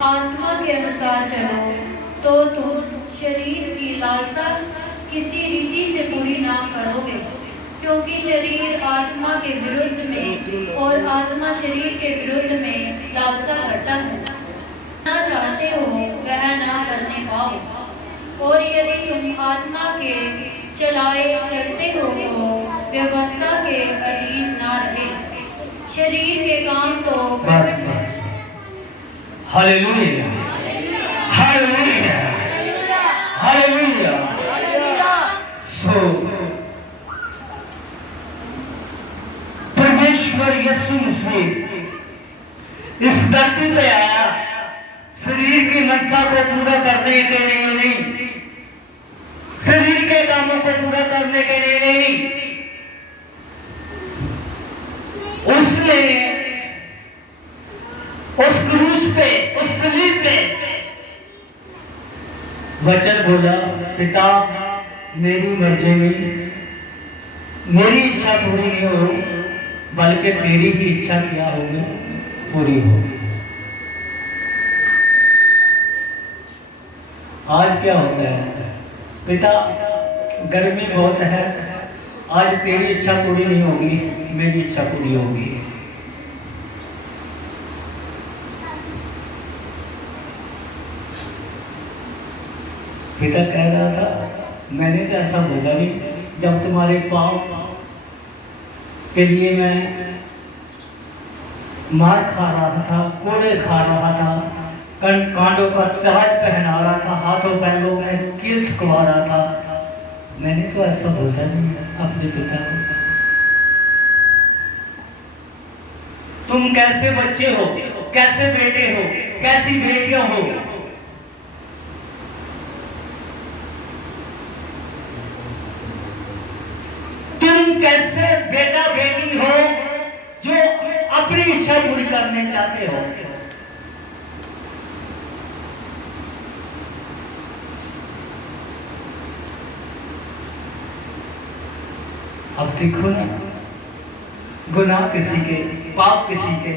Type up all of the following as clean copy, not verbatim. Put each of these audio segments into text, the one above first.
आत्मा के अनुसार चलो तो तुम शरीर की लालसा किसी रीति से पूरी ना करोगे, क्योंकि शरीर आत्मा के विरुद्ध में और आत्मा शरीर के विरुद्ध में लालसा करता है। ना चाहते हो वह ना करने पाओ। और यदि तुम आत्मा के चलाए चलते हो तो व्यवस्था के अधीन ना रहे। शरीर के काम तो बस हालेलुया हालेलुया हालेलुया। सो परमेश्वर यीशु मसीह इस धरती पे आया शरीर की मनसा को पूरा करने के लिए नहीं, शरीर के कामों को पूरा करने के लिए नहीं। उसने उस क्रूस पे, उस सलीब पे वचन बोला, पिता मेरी मर्जी में मेरी इच्छा पूरी नहीं हो, बल्कि तेरी ही इच्छा क्या होगी, पूरी हो। आज क्या होता है, पिता गर्मी बहुत है, आज तेरी इच्छा पूरी नहीं होगी, मेरी इच्छा पूरी होगी। पिता कह रहा था, मैंने तो ऐसा बोला नहीं, जब तुम्हारे पाप के लिए मैं मार खा रहा था, कोड़े खा रहा था, कांडों का ताज पहना रहा था, हाथों पैरों में कील ठुकवा रहा था, मैंने तो ऐसा बोला नहीं अपने पिता को। तुम कैसे बच्चे हो, कैसे बेटे हो, कैसी बेटियां हो, तुम कैसे बेटा बेटी हो जो अपनी इच्छा पूरी करने चाहते हो। अब देखो ना, गुनाह किसी के, पाप किसी के,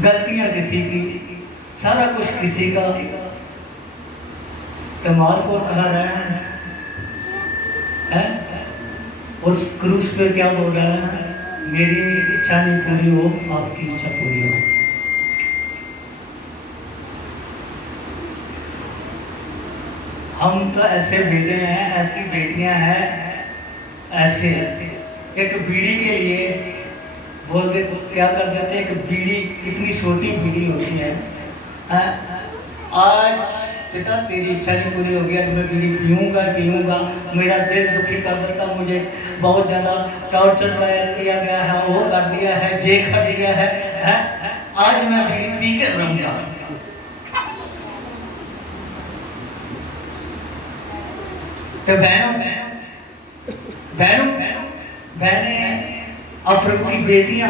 गलतियां किसी की, सारा कुछ किसी का, तुम्हारे को कहा रहा है। उस क्रूस पे क्या बोल रहा है, मेरी इच्छा नहीं पूरी हो, आपकी इच्छा पूरी हो। हम तो ऐसे बेटे हैं, ऐसी बेटियां हैं, ऐसे एक बीड़ी के लिए बोलते, क्या कर देते हैं, एक बीड़ी कितनी छोटी बीड़ी होती है। आज पिता तेरी इच्छा नहीं पूरी होगी, आज मैं बीड़ी पीऊंगा, मेरा दिल दुखी कर देता, मुझे बहुत ज़्यादा टॉर्चर किया गया है, वो कर दिया है, जे कर दिया है, आज मैं बीड़ी पी के रहूंगा। तो बहने और प्रभु की बेटियां,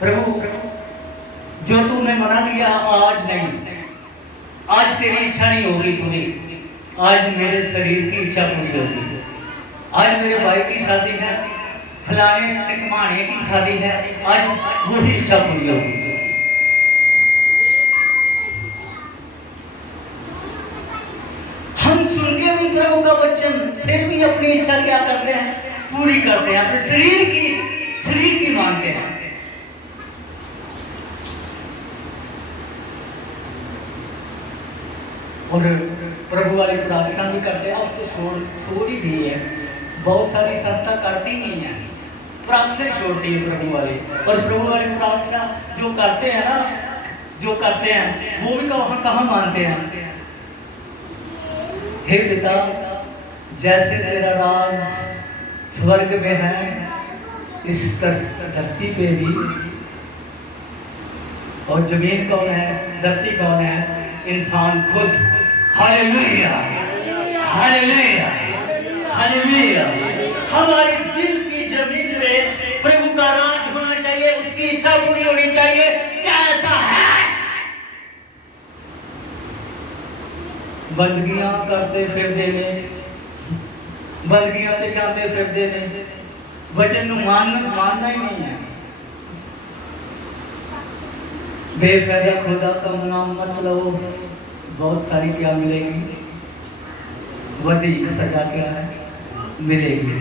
प्रभु जो तूने मना किया आज नहीं, आज तेरी इच्छा नहीं होगी पूरी, आज मेरे शरीर की इच्छा पूरी होगी। आज मेरे भाई की शादी है, फलाने टिकमाने की शादी है, आज वही इच्छा पूरी होगी। हम सुन के भी प्रभु का वचन फिर भी अपनी इच्छा क्या करते हैं, पूरी करते हैं, अपने शरीर की मानते हैं। और प्रभु वाली प्रार्थना भी करते हैं, अब तो छोड़ ही दी है, बहुत सारी संस्था करती नहीं है, प्रार्थना छोड़ती है प्रभु वाली। और प्रभु वाली प्रार्थना जो करते हैं ना, जो करते हैं वो भी कहाँ मानते हैं। हे पिता, जैसे तेरा राज स्वर्ग में है, इस धरती पे भी, और जमीन कौन है, धरती कौन है, इंसान खुद। Hallelujah hallelujah hallelujah. हमारी दिल की जमीन पे प्रभु का राज होना चाहिए, उसकी इच्छा पूरी होनी चाहिए। क्या ऐसा है? बंदगियां करते फिरते ने, बंदगियां से जाते फिरते ने, वचन मानना ही नहीं है। बेफायदा खुदा का नाम मत लो, बहुत सारी क्या मिलेगी, वधिक सजा क्या है मिलेगी।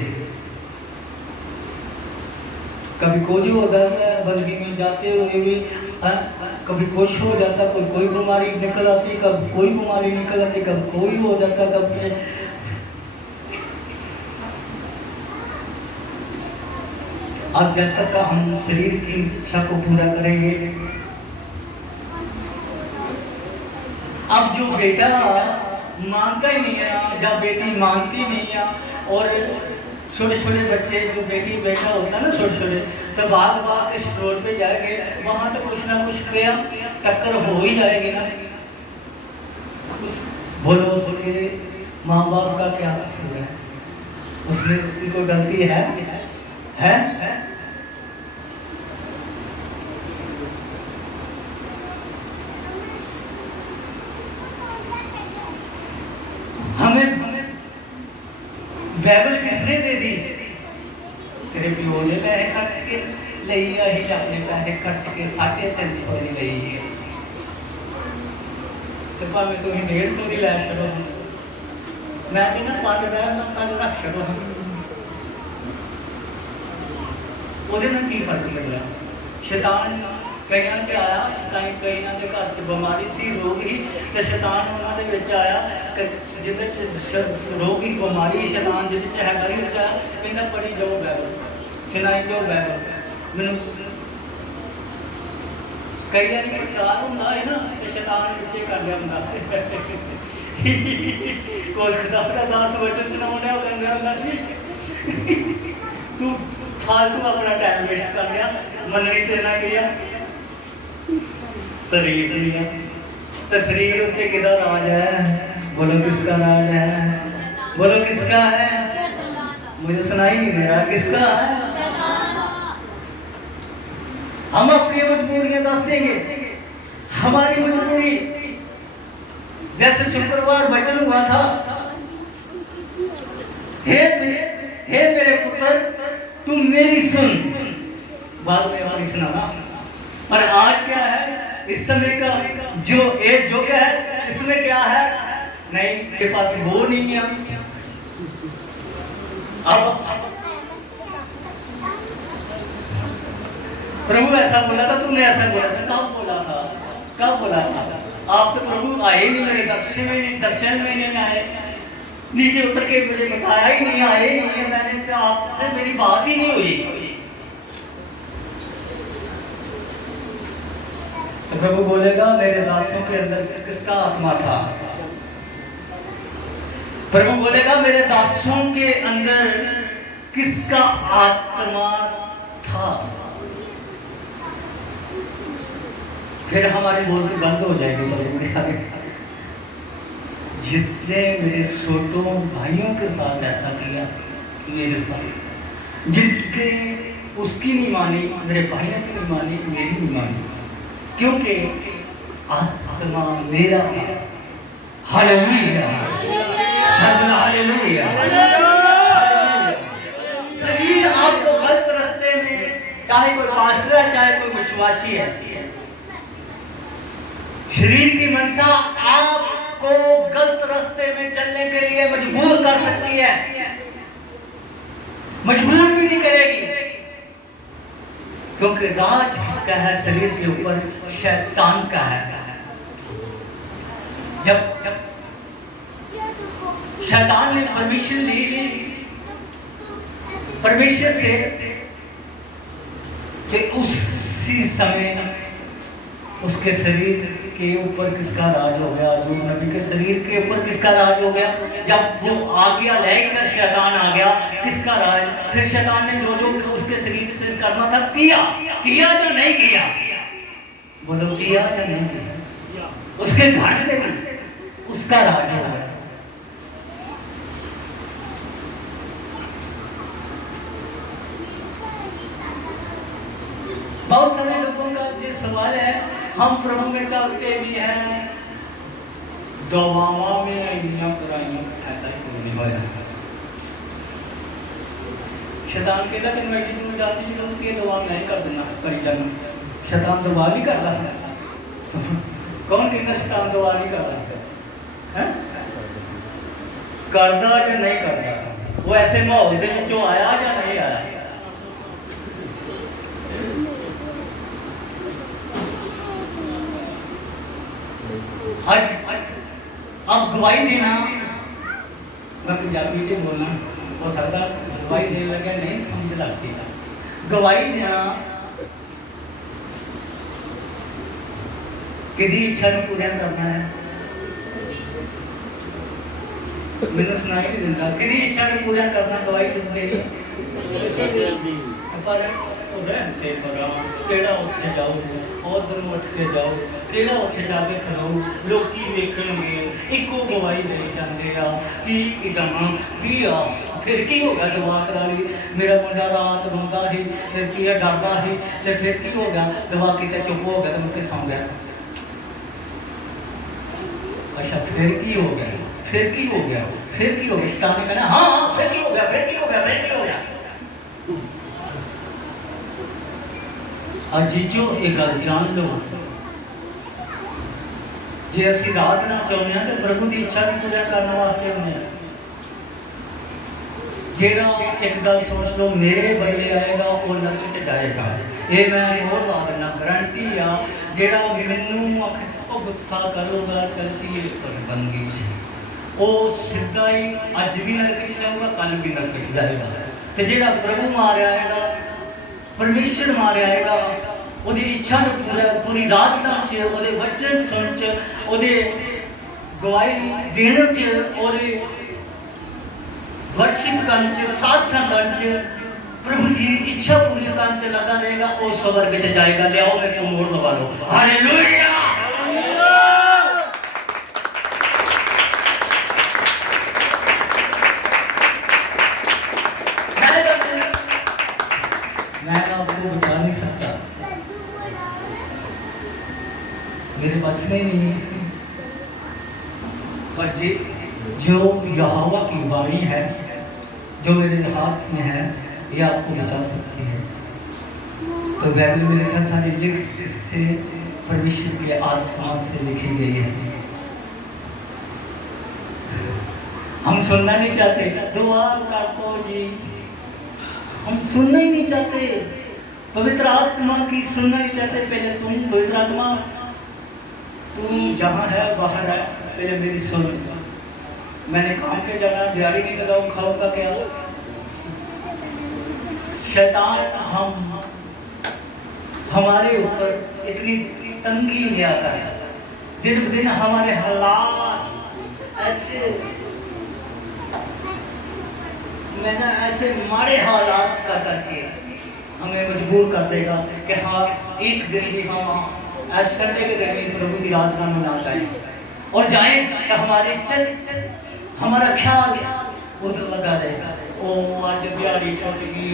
कभी कुछ हो जाता है बंदी में जाते हुए भी, कभी कुछ हो जाता, कोई बीमारी निकल आती, कब कोई बीमारी निकल आती, कब कोई हो जाता, कब अब जब तक हम शरीर की इच्छा को पूरा करेंगे। अब जो बेटा मानता ही नहीं है, जब बेटी मानती नहीं है, और छोटे छोटे बच्चे जो बेटी बेटा होता है ना छोटे छोटे, तो भाग भाग इस रोड पे जाएंगे, वहां तो कुछ ना कुछ क्या टक्कर हो ही जाएगी ना। बोलो उसके माँ बाप का क्या कसूर है, उसमें उसकी कोई गलती है? हमें बाइबल किसने दे दी? तेरे प्यो ने पैसे खर्च के लई ही, अपने पैसे खर्च के 350 की लई है, तो भावे तुम 150 की लै छो, मैं कहना पल रख छो, ਉਹਦੇ ਨਾਲ ਕੀ फर्क लग रहा? शैतान कईयां च आया, कईयां के घर च बीमारी सी, रोग ही, तो शैतान उन्होंने विच आया, जिहदे रोग ही बीमारी, शैतान जिहदे हैगा ही आया, कहंदा पढ़ी जाओ बाइबल, सुनाई जाओ बाइबल। मैनूं कई बार प्रचार हुंदा है ना, तो शैतान विचे कर लिया हुंदा, कुछ खुदा दा 10 वचन सुनाउंदा, ओह कहंदा हुंदा तू फालतू अपना टाइम वेस्ट कर लिया, मननी तेरे ना किया शरीर दिया, तो शरीर उत्ते किदा राज है? बोलो किसका राज है? बोलो किसका है? मुझे सुनाई नहीं दे रहा, किसका है? हम अपनी मजबूरियां दस देंगे, हमारी मजबूरी, जैसे शुक्रवार वचन हुआ था, हे मेरे पुत्र तू मेरी सुन, बाद में हमारी सुनाना। और आज क्या है, इस समय का जो एक जो क्या है, इसमें क्या है? नहीं, मेरे पास वो नहीं है। अब प्रभु ऐसा बोला था, तुमने ऐसा बोला था, कब बोला था? कब बोला था? आप तो प्रभु आए नहीं, मेरे दर्शन में नहीं आए, नीचे उतर के मुझे बताया ही नहीं, आए नहीं है, मैंने तो आपसे मेरी बात ही नहीं हुई। तो प्रभु बोलेगा मेरे दासों के अंदर किसका आत्मा था? प्रभु बोलेगा मेरे दासों के अंदर किसका आत्मा था? फिर हमारी बोलती बंद हो जाएगी प्रभु के आगे। जिसने मेरे छोटों भाइयों के साथ ऐसा किया, मेरे साथ, जिसके उसकी नहीं मानी, मेरे भाइयों की नहीं मानी, मेरी नहीं मानी, क्योंकि आत्मा मेरा था। Hallelujah, hallelujah. शरीर आपको गलत रास्ते में, चाहे कोई पास्टर है, चाहे कोई विश्वासी है, शरीर की मनसा आपको गलत रास्ते में चलने के लिए मजबूर कर सकती है, मजबूर भी नहीं करेगी, क्योंकि राज का है शरीर के ऊपर, शैतान का है। जब शैतान ने परमिशन ली परमेश्वर से, कि उसी समय उसके शरीर के ऊपर किसका राज हो गया? जो नबी के शरीर के ऊपर किसका राज हो गया? जब वो आ गया लेकर शैतान आ गया, किसका राज? फिर शैतान ने जो जो उसके शरीर से करना था किया या नहीं किया? बोलो किया या नहीं किया? उसके घर में भी उसका राज हो गया। बहुत सारे लोगों का ये सवाल है, हम प्रभु में चलते भी हैं, दवावा में आइयां कराइयां फायदा ही कोई नहीं होया। शैतान कहता तेन एडी दूर डालने की जरूरत की, दवा मैं ही कर देना, करी जाना। शैतान दवा नहीं करता, कौन कहता शैतान दुआ नहीं करता है? करता या नहीं करता? वो ऐसे माहौल के विचों आया या नहीं आया? आज अब गवाही देना, मैं पंजाबी से बोलना हो सकता, गवाही देने लगे नहीं समझ लगती। गवाही देना किसी इच्छा को पूरा करना है, मैंने सुनाई नहीं दिता किसी इच्छा को पूरा करना गवाही चुन देनी पर रहते केड़ा उत्थे जाओ उधर उठ के जाओ केड़ा उत्थे जाके खड़ो लोकी वेखणगे इको गवाही दे जाते आ की दमा की आ फिर की हो गया दुआ करा ली मेरा मुंडा रात रोंदा ही फिर की डरदा ही ते फिर की हो गया दुआ की चुप हो गया तो मुझे सौ गया। अच्छा फिर की हो गया फिर की हो गया फिर की हो गया शैतान ने कहना हाँ हाँ फिर की हो गया फिर की हो गया फिर की हो गया। अजीजो ये गल जान लो जे असी रात ना चाहते हैं तो प्रभु की इच्छा भी पूरा करने वास्ते होने जेड़ा एक गल सोच लो मेरे बदले आएगा वो नरक च जाएगा ये मैं और बात ना गारंटी आ जेड़ा मैनू आखे गुस्सा करूगा चल जी बंदी वो सीधा ही अज भी नरक च जाऊगा कल भी नरक च जाएगा तो जेड़ा प्रभु मारे आएगा परमेश्वर मारे आएगा ਉਹਦੀ ਇੱਛਾ ਨੂੰ ਪੂਰੀ ਰਾਤ ਨਾਲ ਚ ਉਹਦੇ ਵਚਨ ਸੁਣ ਚ ਉਹਦੇ ਗਵਾਹੀ ਦੇਣ ਚ ਉਹਦੇ ਵਰਸ਼ਿਪ ਕਰਨ ਚ ਪ੍ਰਾਰਥਨਾ ਕਰਨ ਚ प्रभु की इच्छा पूरी ਕਰਨ ਚ लगा रहेगा वो स्वर्ग ਚ जाएगा। लियाओ मेरे को मोड़ लगा लो हालेलुया। मैं आपको बचा नहीं सकता मेरे बस में नहीं पर जो यहोवा की वाणी है जो मेरे हाथ में है ये आपको बचा सकती है। तो बाइबल में लिखा सारी लिख से परमेश्वर की आत्मा से लिखी गई है। हम सुनना नहीं चाहते दुआ कर दो जी हम सुनना ही नहीं चाहते पवित्र आत्मा की सुनना नहीं चाहते। पहले तुम पवित्र आत्मा तुम जहाँ है बाहर है पहले मेरी सुन। मैंने काम पे जाना दिहाड़ी नहीं लगाऊँ खाऊंगा क्या। शैतान हमारे ऊपर इतनी तंगी ले आता है दिन ब दिन हमारे हालात ऐसे मैंने ऐसे माड़े हालात का करके हमें मजबूर कर देगा कि हाँ एक दिन भी हम आज संडे के दिन भी प्रभु की आराधना में ना जाएं और जाएं तो हमारा ख्याल उधर लगा रहेगा। ओ आज दिहाड़ी छुट गई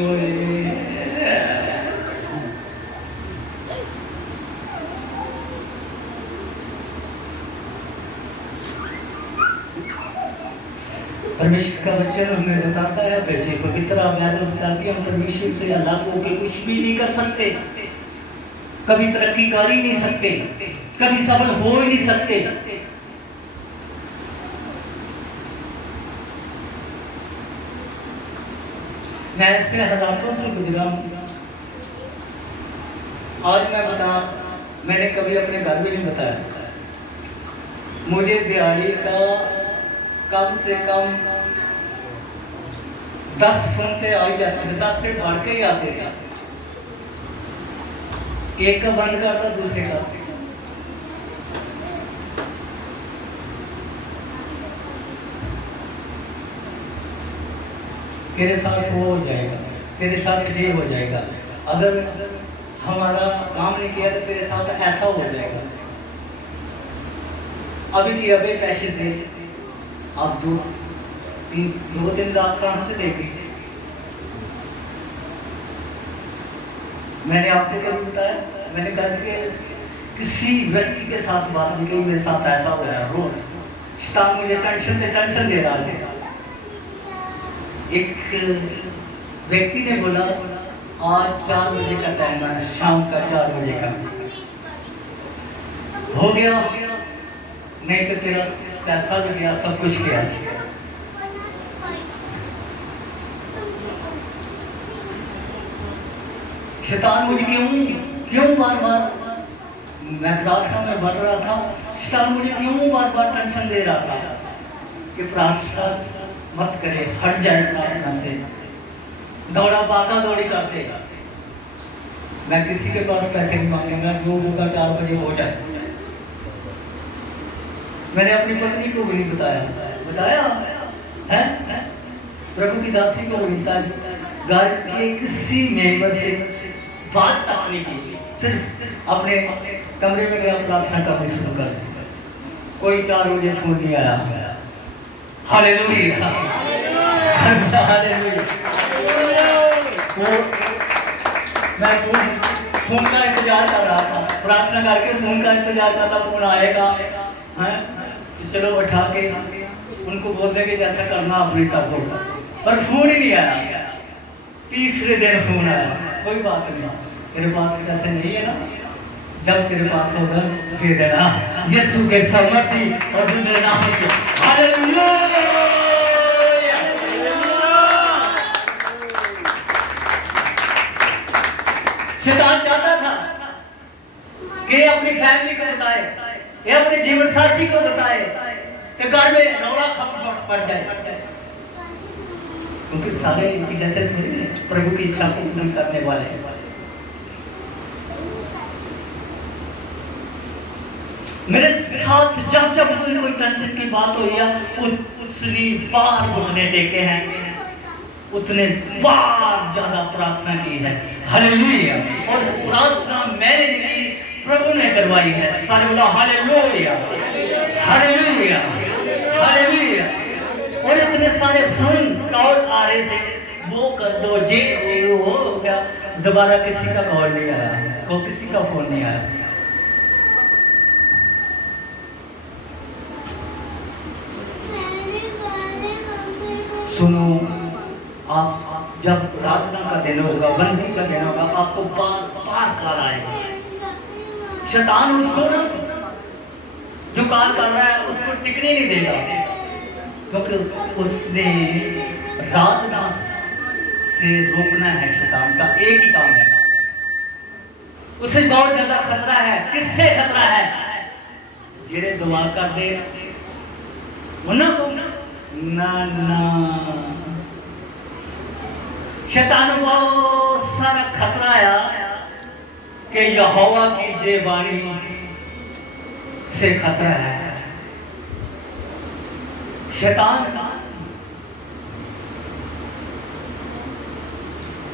परमेश्वर का वचन हमें बताता है बेटे पवित्र बाइबल बताती है हम परमेश्वर से अलग होकर कुछ भी नहीं कर सकते कभी तरक्की कर ही नहीं सकते कभी सफल हो ही नहीं सकते। मैं ऐसे हालातों से गुजरा हूँ। आज मैं बता मैंने कभी अपने घर में नहीं बताया मुझे दिहाड़ी का कम से कम 10 फोन पे आ ही जाते थे 10 से बढ़ के ही आते थे। एक का बंद करता दूसरे का तेरे साथ वो हो जाएगा तेरे साथ ये हो जाएगा अगर हमारा काम नहीं किया तो तेरे साथ ऐसा हो जाएगा। अभी की अभी पैसे दे आप 2-3 लाख कहाँ से देगी। मैंने आपको कभी बताया मैंने कहा कि किसी व्यक्ति के साथ बात नहीं की मेरे साथ ऐसा हो गया रो शैतान मुझे टेंशन दे रहा था। एक व्यक्ति ने बोला आज 4 बजे का टाइम है शाम का 4 बजे का हो गया, नहीं तो तेरा पैसा भी गया, सब कुछ गया। शैतान मुझे क्यों बार बार, मैं प्रार्थना में बढ़ रहा था, शैतान मुझे क्यों बार बार टेंशन दे रहा था कि प्रार्थना मत करे, हट जाए प्रार्थना से, दौड़ा भागा दौड़ी करते। मैं किसी के पास पैसे नहीं मांगूंगा, जो होगा 4 बजे हो जाए। मैंने अपनी पत्नी को भी नहीं बताया है, प्रभु की दासी को भी घर के किसी मेंबर से बात तक नहीं की, सिर्फ अपने कमरे में गया, प्रार्थना करनी शुरू कर दी। कोई 4 बजे फोन नहीं आया। Hallelujah, hallelujah. मैं फोन का इंतजार कर रहा था, प्रार्थना करके फोन का इंतजार करता, फोन आएगा, हैं तो चलो बैठा के उनको बोलते कि जैसा करना आपने कर दो, पर फोन ही नहीं आया। तीसरे दिन फोन आया, कोई बात नहीं, तेरे पास पैसे नहीं है ना, जब तेरे पास होगा दे देना, यीशु के सामर्थी और जिंदे नाम से। हालेलुया। शैतान चाहता था कि अपनी फैमिली को बताए, ये अपने जीवन साथी को बताए, कि घर में रौला खपखट पड़ जाए, क्योंकि सारे इनकी जैसे थोड़ी प्रभु की इच्छा को पूर्ण करने वाले हैं। मेरे साथ जब जब कोई टेंशन की बात हुई है, उतनी बार घुटने टेके हैं, उतने बार ज्यादा प्रार्थना की है। हालेलुया। और प्रार्थना मैंने नहीं की, प्रभु ने करवाई है। सारे बोला हालेलुया, हालेलुया, हालेलुया। और इतने सारे फोन कॉल आ रहे थे, वो कर दो जे वो हो गया, दोबारा किसी का कॉल नहीं आया, को किसी का फोन नहीं आया। सुनो, आप जब प्रार्थना का दिन होगा, बंदगी का दिन होगा, आपको बार बार कॉल आएगा। शैतान उसको ना जो कॉल कर रहा है उसको टिकने नहीं देगा, क्योंकि उसने प्रार्थना से रोकना है। शैतान का एक ही काम है, उसे बहुत ज्यादा खतरा है। किससे खतरा है? जेरे दुआ कर दे उन्हें को ना शैतान को सारा खतरा है कि यहोवा की जेबानी से खतरा है। शैतान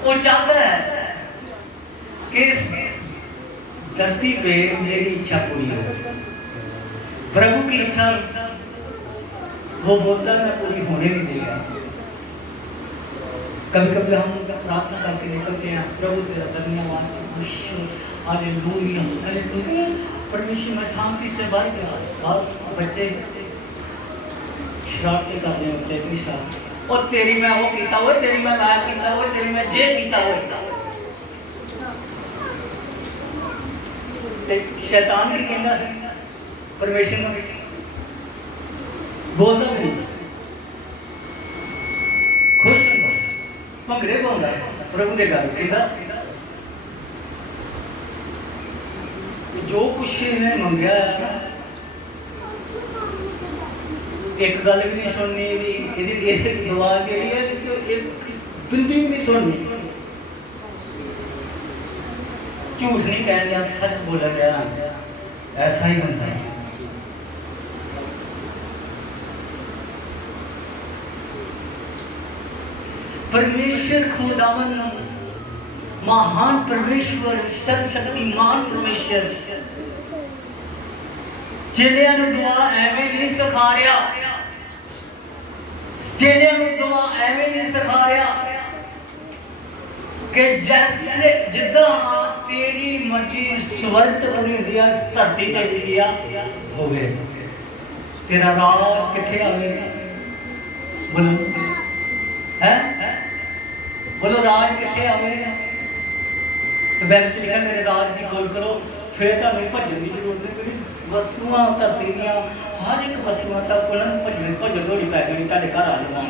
वो चाहता है कि इस धरती पे मेरी इच्छा पूरी हो, प्रभु की इच्छा वो बोलता है मैं पूरी होने नहीं देगा। कभी कभी हम प्रार्थना करके निकलते हैं, प्रभु तेरा धन्यवाद, हालेलुया, हालेलुया। परमेश्वर मैं शांति से बैठ गया, और बच्चे शरारतें कर रहे होते हैं, शरारत और तेरी मैं वो कीता हुआ, तेरी मैं कीता हुआ, तेरी मैं जे कीता हुआ। शैतान की कहना है, परमेश्वर में बोलता भी नहीं, खुश भंगड़े पाਉਂਦਾ प्रभु के घर कहता जो कुछ इन्हें मंगया है, एक गल भी नहीं सुननी, दुआ जी है तो एक बिंदी भी नहीं सुननी, झूठ नहीं कह गया, सच बोला गया, ऐसा ही बनता है। परमेश्वर खुदावन महान परमेश्वर, सर्वशक्तिमान परमेश्वर चेलियां नूं दुआ एवें नहीं सिखा रहा, चेलियां नूं दुआ एवें नहीं सिखा रहा कि जैसे जिद्दां तेरी मर्जी स्वर्ग ते पूरी होंदी है, इस धरती ते भी किया होवे, तेरा राज किथे आवे, बोलो है, बोलो राज किथे आवे। तो बैल च लिखा मेरे राज की खोज करो, फिर तुहानूं भजन की जरूरत नहीं पड़ी। वस्तुआं धरती दियां हर एक वस्तुआं तक भजन दौड़ी पै जानी तुहाडे घर आ जावां।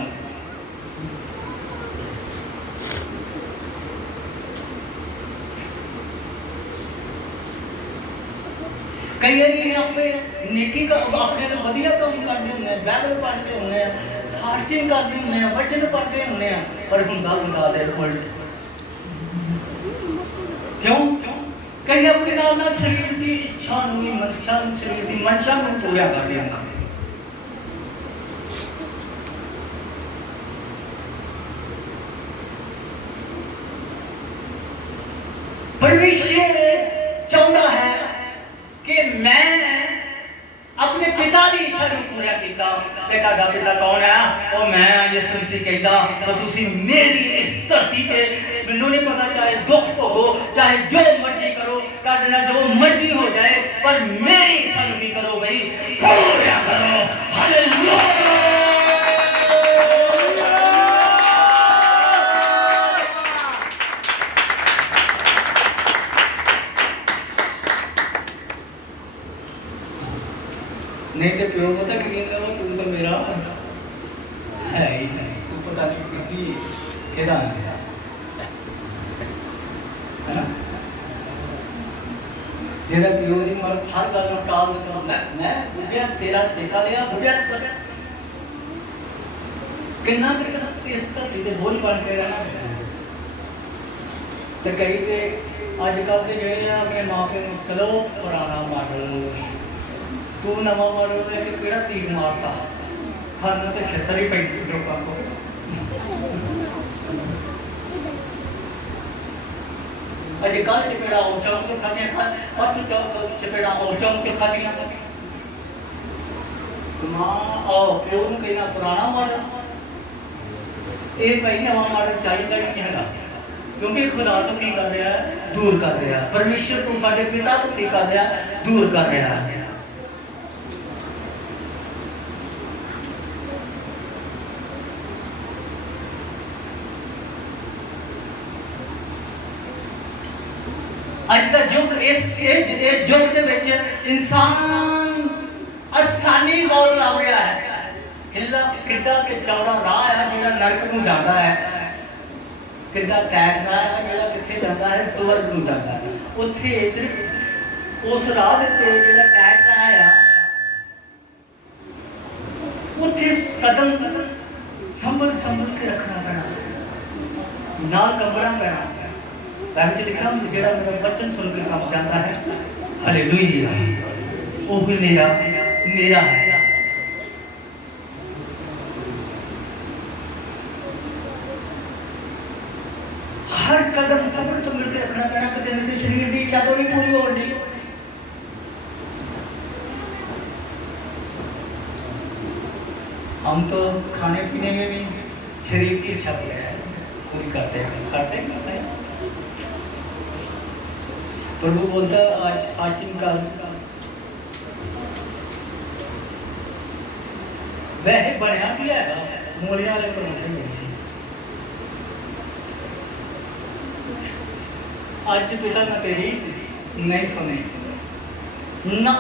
कई बारी आपे नेकी का अपने तो वधिया काम करते होंगे, बाइबल पढ़ते होंगे, फास्टिंग करते होंगे, वचन पढ़ते होंगे, पर हुंदा खुदा दे उलट। क्यों? कहीं अपने नाल शरीर की इच्छा मंशा शरीर की मंशा में पूरा कर लिया। परमेश्वर चाहता है कि मैं अपने पिता की इच्छा को पूरा किया। ते तुहाडा पिता कौन है? और मैं यीशु मसीह कहता तो तुसी मेरी इस धरती पे मैनू नहीं पता, चाहे दुख भोगो, चाहे जो मर्जी करो, तुहाडे नाल जो मर्जी हो जाए, पर मेरी इच्छा को की करो भाई, पूरा करो। हालेलुया। नहीं तो प्यो पता कि तू तो मेरा है ही नहीं, तू पता नहीं कि है ना। जेड़ा प्यो दी मर हर गल में टाल देता, मैं बुढ़िया तेरा ठेका लिया, बुढ़िया किन्ना इस धरती के बोझ बन के रहना। तो कई तो अजकल के जेड़े अपने माँ प्यो चलो पुराना मॉडल, तू नवा मॉडल लेके केड़ा तीर मारता, खाना तो छितर ही पैंती लोगों को। अजे कल चपेड़ा और चौक चौखा दिया, परसों चौक चपेड़ा और चौक चौखा दिया। मां आओ प्यो नूं कहना पुराना मॉडल, ये भाई नवा मॉडल चाहिए ही नहीं है, क्योंकि खुदा तो की कर रहा है, दूर कर रहा है। परमेश्वर तो साडे पिता तो की कर रहा है, दूर कर रहा है। अज का युग इस युग के विच इंसान आसानी बहुत लभ रहा है। किड्डा के चौड़ा राह है जिहड़ा नरक नूं जाता है, किड्डा टैट राह है जिहड़ा कित्थे जाता है, स्वर्ग नूं जाता है। उत्थे सिर्फ उस राह दे ते जिहड़ा टैट राह है, उत्थे कदम संभल के रखना पैना, नाल कंबना पैना। बाइबल लिखा जेड़ा मेरा वचन सुन के काम जाता है, हालेलुया, वो ही मेरा है। हर कदम संभल के रखना पैना, कदम से शरीर की इच्छा तो नहीं पूरी हो रही। हम तो खाने पीने में भी शरीर की इच्छा पूरी करते हैं। प्रभु बोलता आज फास्टिंग कर, वह बनया की है मूलियां वाले परौंठे। आज पिता मैं तेरी नहीं सुनी ना,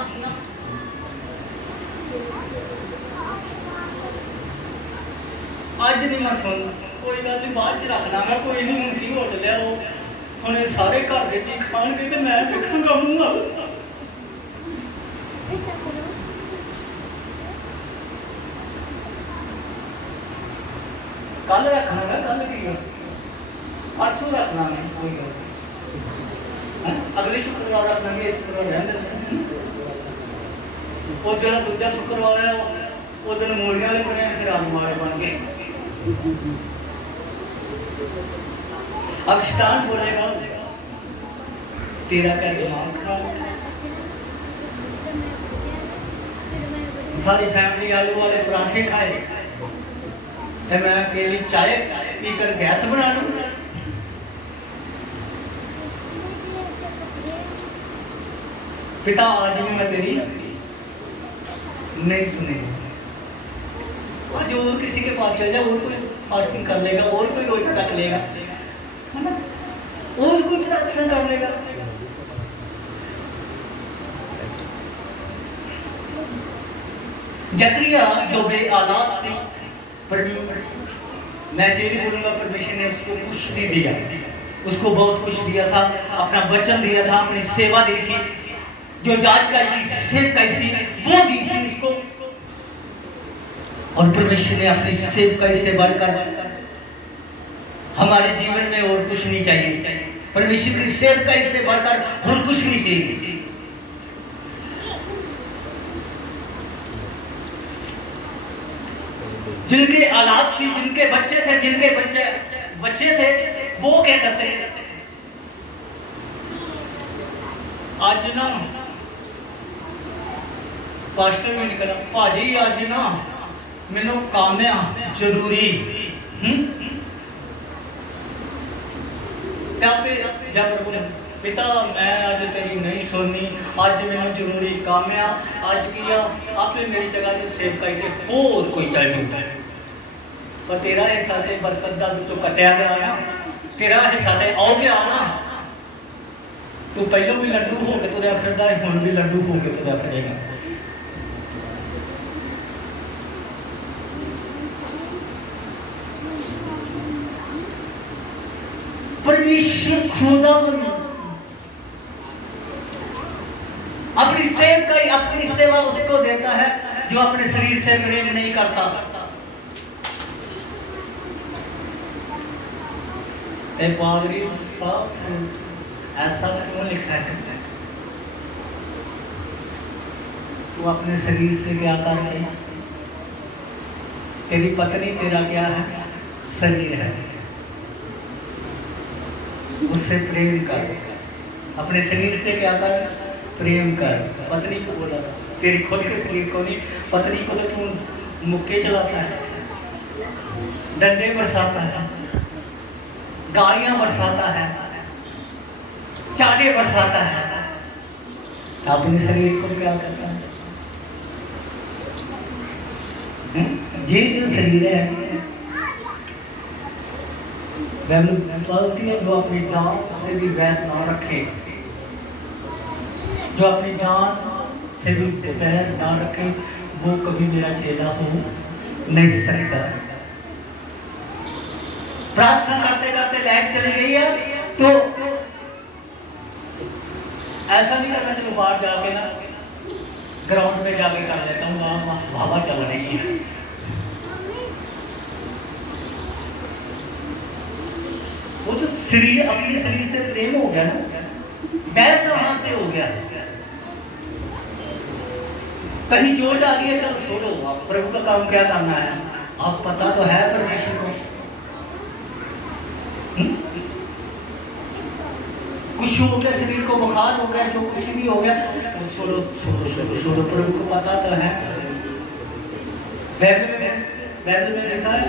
आज नहीं मैं सुन, कोई गल नहीं बाद च रखना मैं, कोई नहीं हूँ की हो चलिया वो ਹੁਣ ਸਾਰੇ ਘਰ ਦੇ ਜੀ ਖਾਣਗੇ ਤੇ ਮੈਂ ਦੇਖਾਂਗਾ ਮੂੰਹ ਨਾਲ। ਕੱਲ ਰੱਖਣਾ ਹੈ, ਕੱਲ ਕੀ ਹੈ, ਪਰਸੋਂ ਰੱਖਣਾ ਹੈ, ਕੋਈ ਗੱਲ ਹੈ, ਅਗਲੇ ਸ਼ੁੱਕਰਵਾਰ ਰੱਖਣਾ ਹੈ, ਇਸ ਸ਼ੁੱਕਰਵਾਰ ਰਹਿਣ ਦੇ। ਉਹ ਜਿਹੜਾ ਦੂਜਾ ਸ਼ੁੱਕਰਵਾਰ ਹੈ ਉਹ ਦਿਨ ਮੂਲੀਆਂ ਵਾਲੇ ਬਣੇ, ਫਿਰ ਆਲੂ ਵਾਲੇ ਬਣ ਗਏ। अब शैतान बोलेगा तेरा क्या दिमाग खराब है। सारी फैमिली आलू वाले पराठे खाए तो मैं अकेली चाय पीकर गैस बना लूं। पिता आज भी मैं तेरी नहीं सुनेगा। आज और किसी के पास चल जाए, और कोई फास्टिंग कर लेगा, और कोई रोजा रख लेगा, और कोई प्रार्थना कर लेगा। जकरिया जो बे औलाद से, पर मैं ये नहीं बोलूँगा परमेश्वर ने उसको कुछ नहीं दिया, उसको बहुत कुछ दिया था, अपना वचन दिया था, अपनी सेवा दी थी, जो याजकाई की सेवकाई थी वो दी थी उसको। और परमेश्वर ने अपनी सेवकाई से बढ़कर हमारे जीवन में और कुछ नहीं चाहिए, परमेश्वर की सेवकाई से बढ़कर और कुछ नहीं चाहिए। जिनके औलाद थी, जिनके बच्चे थे, जिनके बच्चे थे, वो क्या करते हैं, आज ना पास्टर में निकला, भाजी आज ना मैनू काम है जरूरी, जब पिता मैं आज तेरी नहीं सुननी, आज मैंने जरूरी काम है, आज किया आपने मेरी जगह से सेवकाई के होर कोई चल जाता है, पर तेरा हिस्सा ते बरकत दा विचों कटिया गया ना, तेरा हिस्सा ते आओ गया ना, तू पहलों भी लड्डू हो के तुरया फिरदा है, हुण भी लड्डू हो के तुरया फिरेगा। परमेश्वर खुदावन अपनी सेवकाई, अपनी सेवा उसको देता है जो अपने शरीर से प्रेम नहीं करता। पादरी साहब ऐसा क्यों लिखा है, तू अपने शरीर से क्या कर रहे, तेरी पत्नी तेरा क्या है, शरीर है, उससे प्रेम कर, अपने शरीर से क्या कर, प्रेम कर। पत्नी को बोला, तेरी खुद के शरीर को नहीं, पत्नी को तो तू मुक्के चलाता है, डंडे बरसाता है, गालियां बरसाता है, चाटे बरसाता है, अपने शरीर को क्या करता है, ये जो शरीर है बोलती है, जो अपनी जान से भी वैर ना रखे, जो अपनी जान से भी वैर ना रखे, वो कभी मेरा चेला हो नहीं सकता। प्रार्थना करते करते लाइट चली गई है तो ऐसा नहीं करना, चलो बाहर जाके ना ग्राउंड में जाके कर लेता हूँ, वहाँ हवा चल रही है, वो तो शरीर, अपने शरीर से प्रेम हो गया ना, बैर तो वहां से हो गया, कहीं चोट आ गई है, चलो छोड़ो, आप प्रभु का काम क्या करना है, आप पता तो है परमेश्वर को, कुछ हो गया, शरीर को बुखार हो गया, जो कुछ भी हो गया, छोड़ो छोड़ो छोड़ो छोड़ो, प्रभु को पता तो है। बाइबल में लिखा है,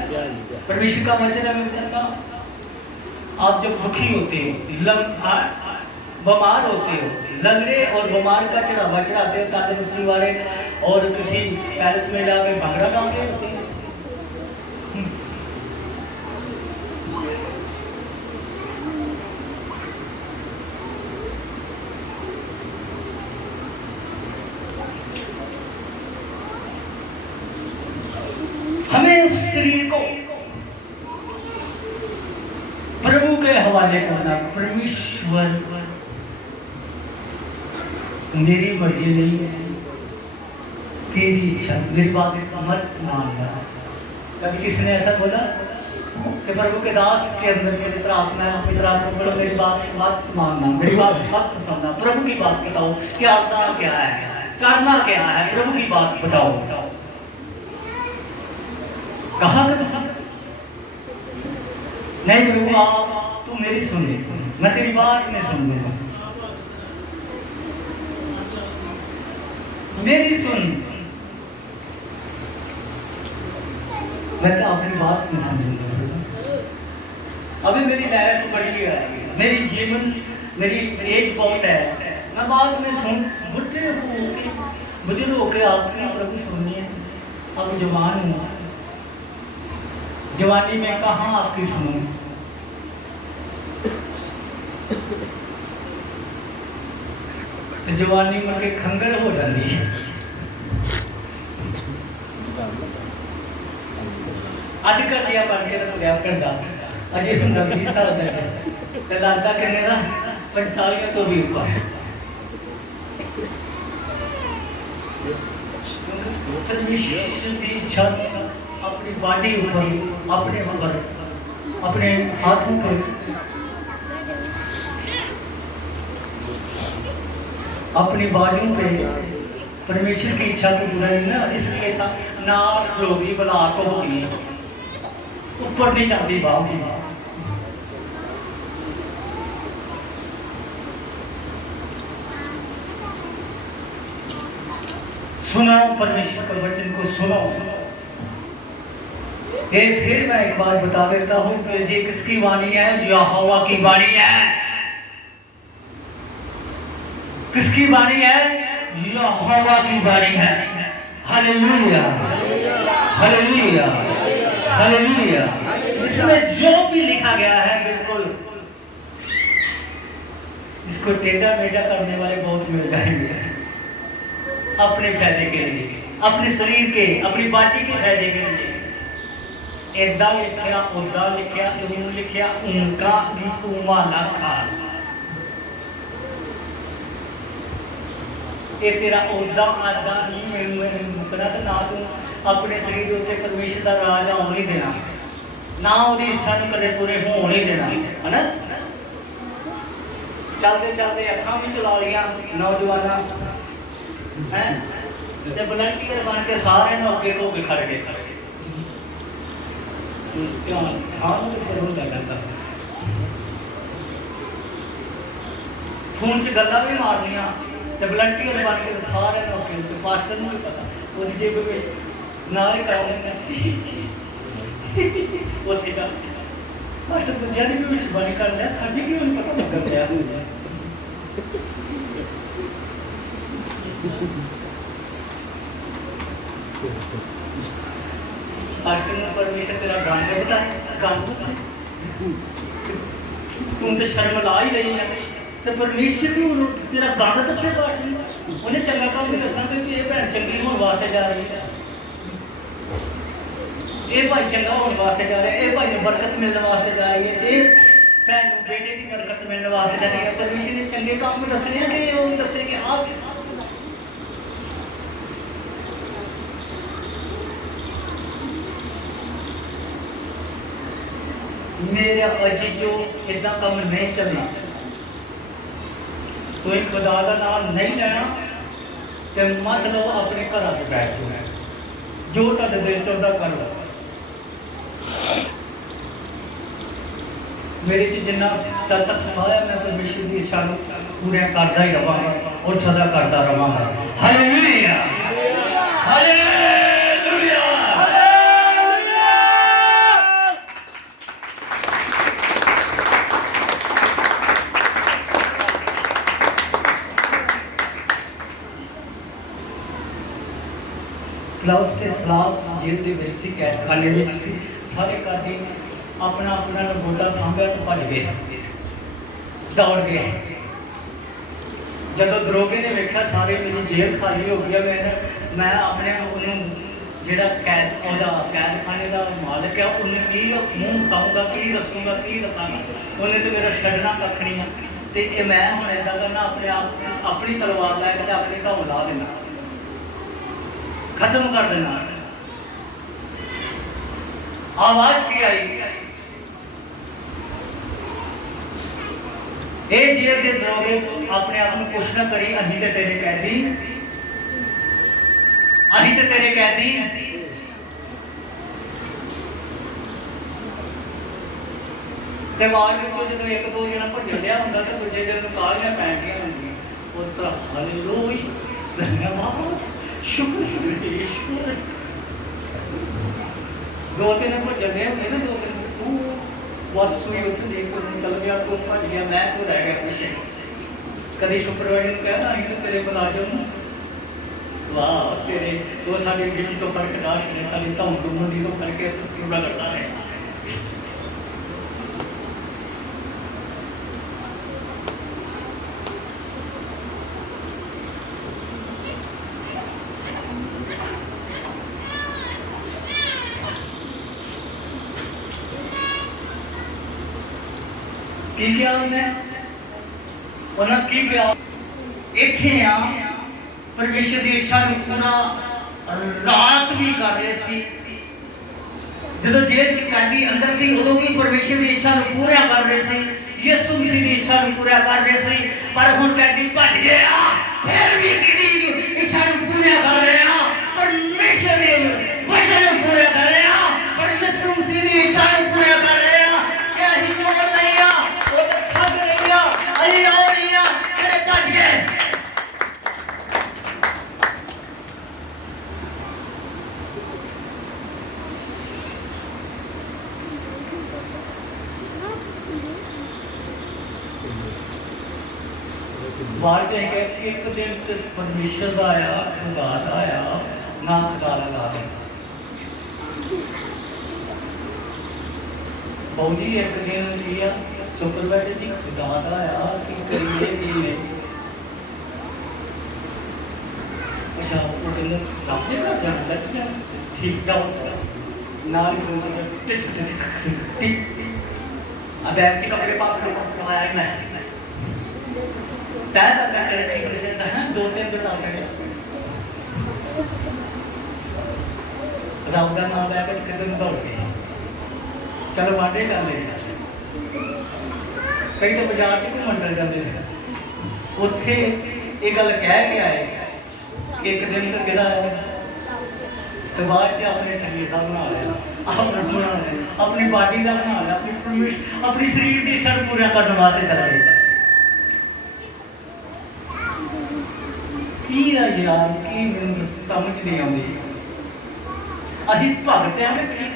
परमेश्वर का वचन है, बताता आप जब दुखी होते हो, बीमार होते हो, लंगड़े और बीमार का चढ़ावा चढ़ाते हो तंदुरुस्ती वाले, और किसी पैलेस में जाके भांगड़ा गाते होते हैं, हमें उस शरीर को प्रभु के हवाले करना, परमेश्वर मेरी मर्जी नहीं है, तेरी इच्छा, मेरी बात मत मानना। कभी किसी ने ऐसा बोला कि प्रभु के दास के अंदर पवित्र आत्मा है, पवित्र आत्मा बोलो मेरी बात मत मानना, मेरी बात मत सुनना, प्रभु की बात बताओ, क्या होता क्या है, करना क्या है, प्रभु की बात बताओ। कहा नहीं प्रभु आप तू मेरी सुन, मैं तेरी बात नहीं सुन लूंगा, मेरी सुन, मैं तो अपनी बात नहीं समझूंगा, अभी मेरी लाइफ बड़ी है, मेरी जीवन, मेरी एज बहुत है, मैं बात में सुन, बुढ़े होके बुजुर्ग होके आपने प्रभु सुननी है, अब जवान हूँ, जवानी में कहाँ आपकी सुनूं, तो जवानी में के खंगर हो जाती है, अजकल जिहा बन के तो तुरया फिरदा अजे हुंदा 20 साल दा है ते लगदा किन्ने दा 45 तो भी ऊपर। परमेश्वर की इच्छा अपनी बॉडी ऊपर, अपने मगर, अपने हाथों पे, अपनी बाजू पे परमेश्वर की इच्छा को पूरा नहीं ना, इसलिए ना खलोगी बुला तो होगी ऊपर नहीं जाती बाहू की। सुनो परमेश्वर के वचन को सुनो। ये फिर मैं एक बात बता देता हूं कि ये किसकी वाणी है? यहोवा की वाणी है। किसकी वाणी है? यहोवा की वाणी है। Hallelujah, hallelujah, hallelujah. इसमें जो भी लिखा गया है बिल्कुल, इसको टेढ़ा मेढ़ा करने वाले बहुत मिल जाएंगे अपने फायदे के लिए, अपने शरीर के, अपनी बॉडी के फायदे के लिए। इदा लिखा, उदा लिखा, यूं लिखा, उनका भी तू माला खा। ये तेरा उदा आदा नहीं मुकना तो ना तू अपने शरीर के उत्ते परमेश्वर का राज आउण नहीं देना, ना उसकी इच्छा को कदे पूरे होण नहीं देना, है ना। चलते चलते अखां भी चला लिया नौजवाना है, वलंटियर बन के सारे अगे हो के खड़ गए। फोन च गल्लां भी मारनियां ते वलंटियर बन के सारे अगे, पास्टर नूं भी पता वो जेब में नाल कर लेंगे उत्थे जा पास्टर दूजिया की भी भविष्यवाणी कर लिया, साडी क्यों नहीं पता लगन दिया। परमेश्वर तेरा गंद बताए, गंद से तू तो शर्म ला ही रही है, तो परमेश्वर भी तेरा गंद दसे पार्टी उन्हें चंगा काम भी दसना कि ये भैन चंगी होने वास्ते जा रही है, ये भाई चंगा होने वास्ते जा रहा है, ये भाई ने बरकत मिलने वास्ते जा रही है, ये भैन बेटे की बरकत मिलने वास्ते जा रही है। परमेश्वर ने चंगे काम भी दसने हैं कि वो दसे कि आप मेरे अजीजो इदा काम नहीं चलना, तो एक खुदा का नाम नहीं लेना तो मत लो, अपने घर च बैठ जाओ, जो तुहाडे दिल चाहता करो। मेरे च जिन्ना चल तक साया मैं परमेश्वर की इच्छा पूरा करता ही रहांगा और सदा करता रहांगा। Hallelujah, hallelujah. क्लाउस के सलास जेल के विच सी, कैदखाने में सी, सारे कैदी अपना अपना नगोटा सांभ्या तो भज गए, दौड़ गए। जदों दरोगे ने वेख्या सारे मेरी जेल खाली हो गई, मैं अपने जो कैदखाने का मालिक है उन्हें की मूँह खाऊंगा, की दसूँगा, की दसांगा, उन्हें तो मेरा छड्डना कख नहीं है। तो मैं हुण इदां करना, अपने आप अपनी तलवार लैके अपनी धौन ला देना, खत्म कर देना। आवाज की आई, ए जेल के दरोगे अपने आप को कुछ ना करी, अहीं ते तेरे कैदी, अहीं ते तेरे कैदी। ते आवाज विचों जदों एक दो जना भजन लिया हुंदा ते दूजे दिन कालियां पैंदियां हुंदियां, पुत्र हालेलुया, धन्यवाद, शुक्र ईश्वर। दो तीन भजन होंगे ना, दो तीन तू बस हुई उत्थे देख निकल गया, तू भज गया, मैं तो रह गया पीछे। कभी सुपरवाइजर कहना अं तो तेरे मुलाजम, वाह तेरे वो साड़ी बिच तो फर्क ना छड़े, साड़ी धौन दुमन तो फर्क है, तो पूरा करता है। की किया उन्हें उन्हें की किया इत्थे आ परमेश्वर की इच्छा को पूरा रात भी कर रहे सी जो जेल च कैदी अंदर सी उदों भी परमेश्वर की इच्छा को पूरा कर रहे सी यीशु मसीह की इच्छा को पूरा कर रहे सी पर हुण कैदी भज गया फिर भी किसी इच्छा को पूरा कर रहे हैं परमेश्वर के वचन को पूरा कर रहे हैं पर यीशु मसीह की इच्छा को पूरा कर रहे हैं क्या ही जोड़ नहीं आ वो तो थक नहीं आ अरे और नहीं आ जेड़े भज गए बाहर जाएंगे एक दिन तो परमेश्वर का आया खुदा का आया ना खुदा लगा दे बहु जी एक दिन लिया सुपर बैठे जी खुदा का आया कि करिए कि नहीं अच्छा वो कहते रब के घर जाना चर्च जाना ठीक जाओ ना ही फोन कर टिक टिक टिक टिक अब बैग च कपड़े पा के आया मैं तय करना करे ठीक से है 2-3 दिन आ गए रब का नाम लैकर किधर दौड़ गए चलो वाडे कर ले कई तो बाजार च घूमन चल जाते हैं उत्थे ये गल कह के आए एक दिन तो गिरा है तो बाद च अपने शरीर का बना लिया अपनी बॉडी का बना लिया अपनी शरीर की इच्छा पूरा करने वास्ते चला गया की है यार की मैंने समझ नहीं आती अभी भगत हैं कि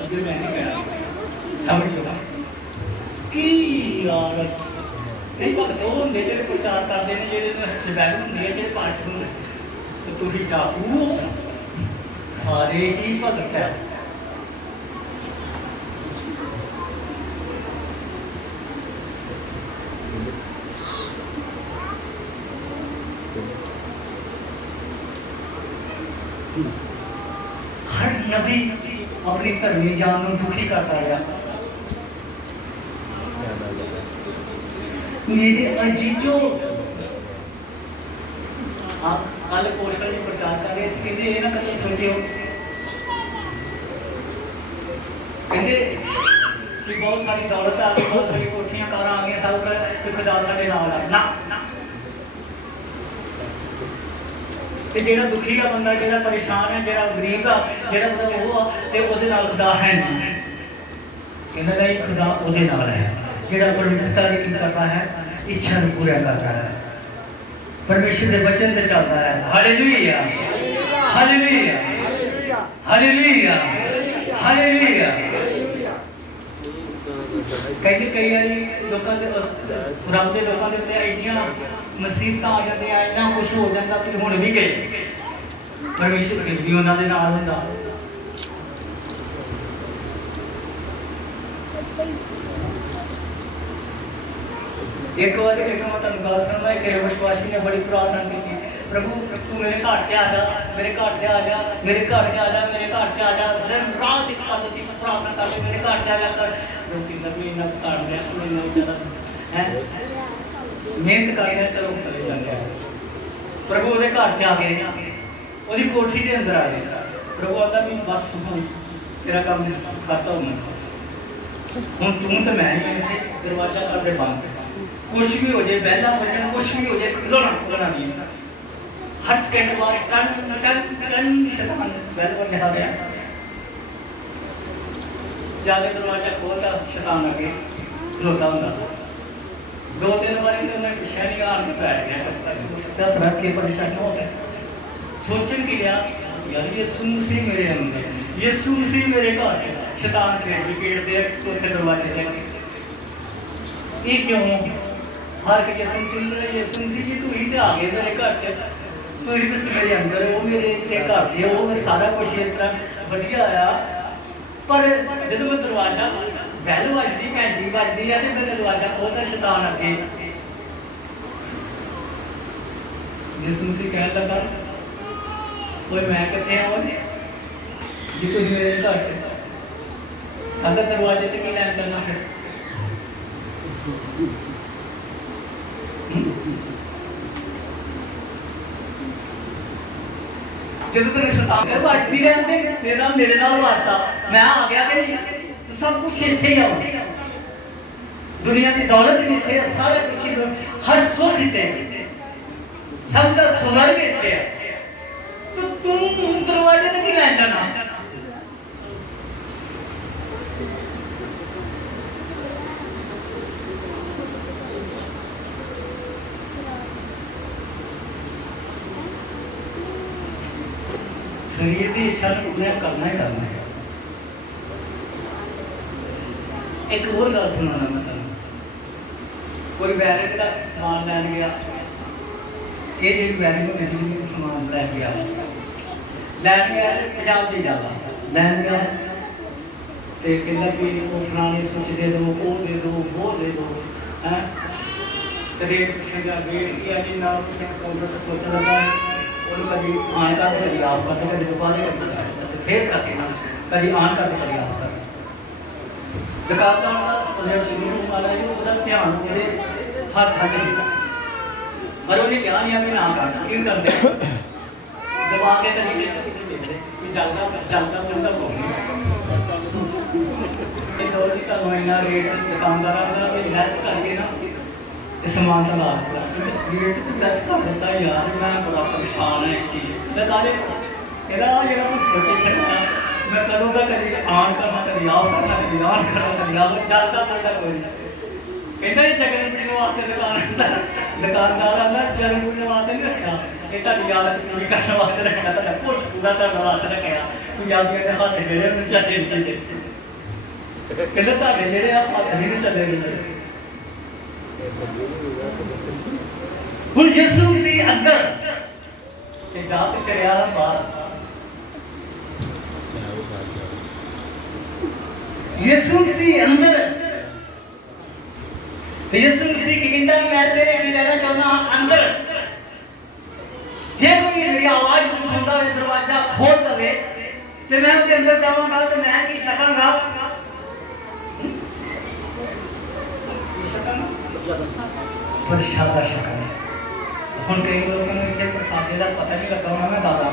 अगे मैं नहीं कहना समझो की यार नहीं भगत वो होंगे जो प्रचार करते हैं जो शबैल होंगे जो पास्ट होंगे तो तुम डाकू सारे ही भगत है हर नबी अपनी धर्मी जान को दुखी करता रहा मेरे अजीजों आप कल पोस्टर में प्रचार कर रहे कहते ये ना कभी सोचो कहते कि बहुत सारी दौलत आ गई बहुत सारी कोठियां कार आ गई सब कर खुदा साडे नाल है ना ते जेड़ा दुखी का बंदा जेड़ा परेशान है जेड़ा गरीब है जेड़ा मतलब वो ते ओदे नाल खुदा है नहीं कहंदा नहीं खुदा ओदे नाल है जेड़ा परमेश्वर की करता है इच्छा को पूरा करता है परमेश्वर के वचन पे चलता है हालेलुया हालेलुया हालेलुया हालेलुया कई बारी लोगों के रब के लोगों के उत्ते एडियां मुसीबत आ जाती है इतना कुछ हो जाता कि हुण भी गए परमेश्वर फिर भी उन्होंने नाल हुंदा एक बार मैं तुहानूं गल सुणां एक विश्वासी ने बड़ी प्रार्थना की प्रभु तू मेरे घर च आ जा मेरे घर च आ जा मेरे घर च आ जा मेरे घर च आ जा दिन रात एक करती प्रार्थना करते मेरे घर च आ जा कर लोग भी इन्ना कर रहे इन्ना बेचारा है मेहनत कर रहे चलो चले जाते प्रभु वो घर च आ गए वो कोठी के अंदर आ गए प्रभु आता भी बस तेरा काम करता हूँ हूँ तू तो मैं नहीं दरवाजा कर दे बंद कुछ भी हो जाए बेला बचन कुछ भी हो जाए खुलना खुलना नहीं हर सेकंड बाद कन कन कन शैतान बेल पर जा गया जाके दरवाजा खोलता शैतान आगे खलोता होता 2-3 बार तो उन्हें पीछे नहीं आके बैठ गया चुप रख के परेशान हो गया सोचन की लिया यार यीशु मसीह मेरे अंदर यीशु मसीह मेरे घर च शैतान फिर भी गेट दे चौथे दरवाजे दे ये क्यों हर के यीशु मसीह जी तू ही तो आ गए मेरे घर च तू ही तो मेरे अंदर वो मेरे इतने घर च वो सारा कुछ इस तरह बढ़िया आया पर जब मैं दरवाजा बैल बजती घंटी बजती है तो मैं दरवाजा खोलता शैतान अगे यीशु मसीह कहने लगा कोई मैं कितने आवां जी तुम मेरे घर च अगर दरवाजे ते की लैन चलना फिर ਜਦੋਂ ਤੈਨੂੰ ਸ਼ੈਤਾਨ ਦੇ ਵੱਜਦੀ ਰਹਿੰਦੇ ਤੇਰਾ ਮੇਰੇ ਨਾਲ ਵਾਸਤਾ ਮੈਂ ਆ ਗਿਆ ਕਿ ਨਹੀਂ ਤੇ ਸਭ ਕੁਝ ਇੱਥੇ ਹੀ ਆਉਣਾ ਦੁਨੀਆ ਦੀ ਦੌਲਤ ਵੀ ਇੱਥੇ ਹੈ ਸਾਰਾ ਕੁਝ ਹੀ ਹਰ ਸੁੱਖ ਇੱਥੇ ਹੈ ਸਮਝਦਾ ਸਵਰਗ ਇੱਥੇ ਹੈ ਤੂੰ ਦਰਵਾਜ਼ੇ ਤੇ ਕੀ ਲੈਣ ਜਾਣਾ शरीर की इच्छा को पूरा करना ही करना है। एक और गल सुनाना मैं तुम कोई वैरिक का समान लैन गया ये जी वैरिक ने बिजली का समान लै गया लैन गया तो पंजाब की गल लैन गया तो कहता कि वो फलाने सुच दे दो वो दे दो वो दे दो है रेट पुछेगा रेट की है जी ना काउंटर पर सोचने लगा ਉਹਨੂੰ ਕਦੀ ਆਣ ਕਰਦੇ ਕਦੀ ਆਪ ਕਰਦੇ ਕਦੀ ਦੁਕਾਨ ਤੇ ਫੇਰ ਕਰਦੇ ਨਾ ਕਦੀ ਆਣ ਕਰਦੇ ਕਦੀ ਆਪ ਕਰਦੇ ਦੁਕਾਨਦਾਰ ਦਾ ਪ੍ਰੋਜੈਕਟ ਸ਼ੁਰੂ ਵਾਲਾ ਹੈ ਉਹਦਾ ਧਿਆਨ ਉਹਦੇ ਹੱਥ ਹੱਥ ਦਿੱਤਾ ਪਰ ਉਹਨੇ ਕਿਹਾ ਨਹੀਂ ਆ ਵੀ ਨਾ ਕਰ ਕੀ ਕਰਦੇ ਦਬਾ ਕੇ ਕਦੀ ਦੇਖਦੇ ਕਿ ਚੱਲਦਾ ਮਿਲਦਾ ਕੋਈ ਇਹ ਦੋ ਜੀ ਤਾਂ ਇੰਨਾ ਰੇਟ ਦੁਕਾਨਦਾਰਾਂ ਦਾ ਵੀ ਲੈਸ ਕਰਕੇ ਨਾ समान चला रेट तो प्लस कर देता यार मैं बड़ा परेशान है एक चीज लगा दे ਇਹਦਾ ਜਿਹੜਾ ਤੂੰ ਸੋਚੇ ਛੱਡਣਾ ਮੈਂ ਕਦੋਂ ਦਾ ਕਦੀ ਆਨ ਕਰਨਾ ਕਦੀ ਆਫ ਕਰਨਾ ਕਦੀ ਆਨ ਕਰਨਾ ਕਦੀ ਆਫ ਚੱਲਦਾ ਪੜਦਾ ਕੋਈ ਨਹੀਂ ਕਹਿੰਦਾ ਇਹ ਚੱਕਰ ਪੀਣ ਵਾਸਤੇ ਦੁਕਾਨਦਾਰ ਆਂਦਾ ਜਨਮ ਪੀਣ ਵਾਸਤੇ ਨਹੀਂ ਰੱਖਿਆ ਇਹ ਤੁਹਾਡੀ ਆਦਤ ਪੂਰੀ ਕਰਨ ਵਾਸਤੇ ਰੱਖਿਆ ਤੁਹਾਡਾ ਕੁਝ ਪੂਰਾ ਕਰਨ ਵਾਸਤੇ ਰੱਖਿਆ ਪੰਜਾਬੀਆਂ ਦੇ ਹੱਥ ਜਿਹੜੇ ਉਹਨੂੰ ਚੱਲੇ ਨਹੀਂ ਕਹਿੰਦਾ ਤੁਹਾਡੇ ਜਿਹੜੇ ਆ ਹੱਥ ਨਹੀਂ ਚੱਲੇ ਨਹੀਂ ਹੁਣ ਯਿਸੂ ਮਸੀਹ ਅੰਦਰ ਤੇ ਜਾ ਕੇ ਕਰਿਆ ਬਾਹਰ ਯਿਸੂ ਮਸੀਹ ਅੰਦਰ ਤੇ ਯਿਸੂ ਮਸੀਹ ਕੀ ਕਹਿੰਦਾ ਮੈਂ ਤੇਰੇ ਨਾਲ ਰਹਿਣਾ ਚਾਹੁੰਦਾ ਹਾਂ ਅੰਦਰ ਜੇ ਕੋਈ ਮੇਰੀ ਆਵਾਜ਼ ਨੂੰ ਸੁਣਦਾ ਹੋਵੇ ਦਰਵਾਜ਼ਾ ਖੋਲ ਦਵੇ ਤੇ ਮੈਂ ਉਹਦੇ ਅੰਦਰ ਜਾਵਾਂਗਾ ਤੇ ਮੈਂ ਕੀ ਸਕਾਂਗਾ प्रसादा शक्ल हम कई लोगों ने इतने प्रसादे का पता नहीं लगा होना मैं दादा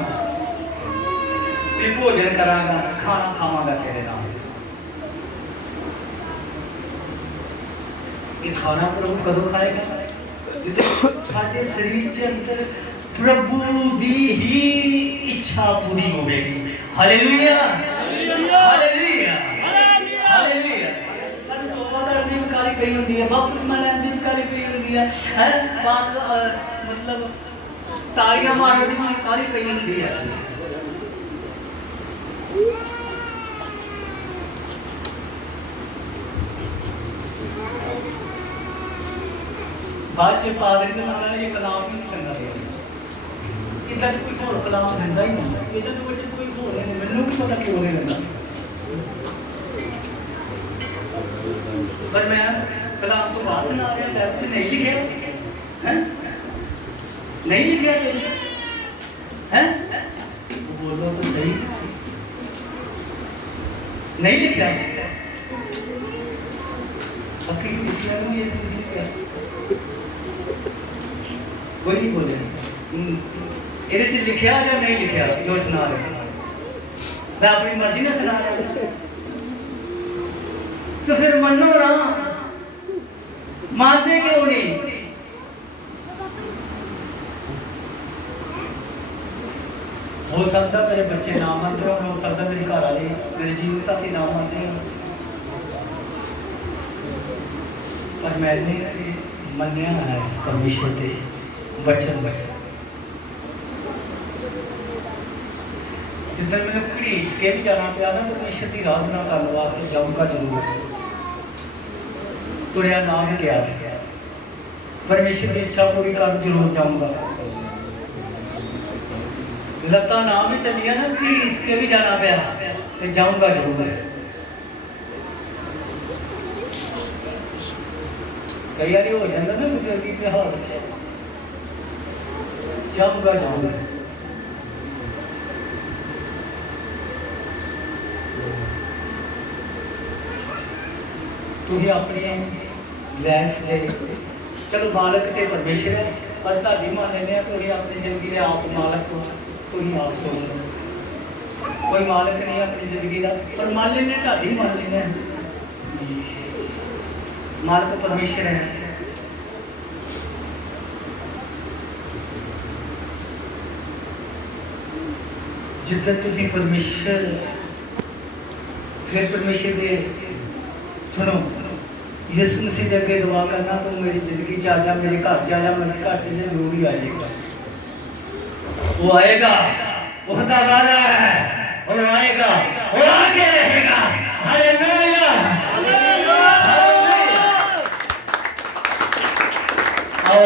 भी भोजन करांगा खाना खावांगा तेरे नाम ये खाना प्रभु कदों खाएगा जिते साडे शरीर के अंदर प्रभु दी ही इच्छा पूरी होगी हालेलुया हालेलुया हालेलुया सानू तौबा करने में काली पई होंदी है बपतिस्मा लेने में काली पई होंदी है बात मतलब तालियां मारने में काली पई होंदी है बाद च पादरी के नाल ये कलाम भी चंगा लगे इधर कोई होर कलाम दिंदा ही नहीं इधर तो बच्चे कोई होर नहीं मैनू भी पता क्यों नहीं दिंदा पर मैं कलाम तो बाद सुना रहा लैब च नहीं लिखा है नहीं लिखा है बोलो तो सही नहीं लिखा बाकी किसी ने ये समझ लिया कोई नहीं बोले ਇਹਦੇ ਚ ਲਿਖਿਆ ਜਾਂ ਨਹੀਂ ਲਿਖਿਆ ਜੋ ਸੁਣਾ ਰਿਹਾ ਮੈਂ ਆਪਣੀ ਮਰਜ਼ੀ ਨਾਲ ਸੁਣਾ ਰਿਹਾ तो फिर मनो ना मानते क्यों नहीं हो सकता मेरे बच्चे ना मानते हो हो सकता मेरी घर वाले मेरे जीवन साथी ना मानते हो पर मैंने मनिया है परमेश्वर के वचन में जिधर मैंने घड़ीस के भी जाना पाया ना परमेश्वर की आराधना करने वास्ते जाऊँगा जरूर तुरया नाम गया परमेश्वर की इच्छा पूरी कर जरूर जाऊँगा लत्ता नाम में चलिया ना घड़ीस के भी जाना पाया तो जाऊँगा जरूर कई बार हो जाता ना बुजुर्गी के हाथ च जाऊँगा जाऊँगा तुम अपने ਲੈਂਸ ਦੇ ਚਲੋ ਮਾਲਕ ਤੇ ਪਰਮੇਸ਼ਰ ਹੈ, ਪਰ ਤੁਹਾਡੀ ਮੰਨ ਲੈਂਦੇ ਆ, ਤੁਸੀਂ ਆਪਣੀ ਜ਼ਿੰਦਗੀ ਦੇ ਆਪ ਮਾਲਕ ਹੋ, ਤੁਸੀਂ ਆਪ ਸੋਚ ਲਓ। ਕੋਈ ਮਾਲਕ ਨਹੀਂ ਆਪਣੀ ਜ਼ਿੰਦਗੀ ਦਾ, ਪਰ ਮੰਨ ਲੈਂਦੇ ਤੁਹਾਡੀ ਮੰਨ ਲੈਂਦੇ ਹਾਂ। ਮਾਲਕ ਪਰਮੇਸ਼ਰ ਹੈ। ਜਿੱਦਾਂ ਤੁਸੀਂ ਪਰਮੇਸ਼ਰ, ਫਿਰ ਪਰਮੇਸ਼ਰ ਦੇ ਸੁਣੋ, ਯਿਸੂ ਮਸੀਹ ਦੇ ਅੱਗੇ ਦੁਆ ਕਰਨਾ, ਤੂੰ ਮੇਰੀ ਜ਼ਿੰਦਗੀ 'ਚ ਆ ਜਾ, ਮੇਰੇ ਘਰ 'ਚ ਆ ਜਾ, ਮੇਰੇ ਘਰ 'ਚ ਜ਼ਰੂਰ ਹੀ ਆ ਜਾਏਗਾ। वो आएगा, वो खुदा वादा है, वो आएगा, वो आके रहेगा। Hallelujah, hallelujah. आओ